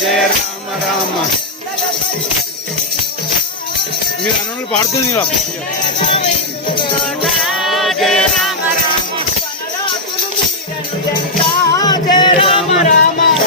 జయ రామ రామ మీరు అన్నలు పాడుతుంది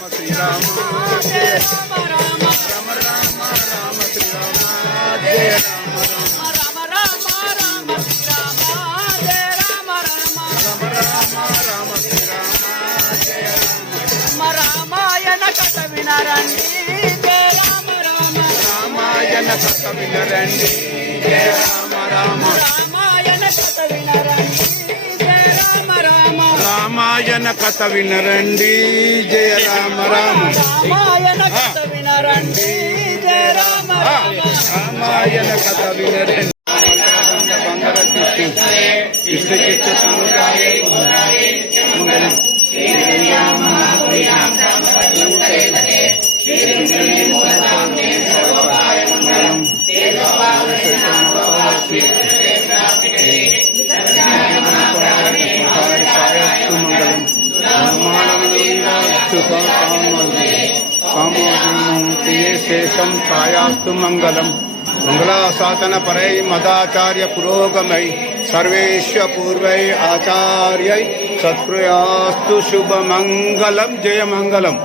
జయ రామ రామ రామ శ్రీరామ జయ రామ రామ రామ రామ శ్రీరామ జయ రామ రామ రామ రామ రామ శ్రీరామ జయ రామ రామాయణ కథ వినరండి జయ రామ రామ రామాయణ కథ వినరండి జయ రామ రామ రామాయణ కథ వినరండి జయ రామ రామ రామాయణ కథ వినరండి జయ రామ రామ రామాయణ కథ వినరండి బంగార శిష్యు ఇష్ట చిత్త సముదాయ మంగళం శేషం ఛాయాస్తు మంగళం. మంగళాసాధన పరై మదాచార్య పురోగమై సర్వేష్వ పూర్వై ఆచార్యై సత్ప్రయాస్తు శుభమంగళం జయమంగళం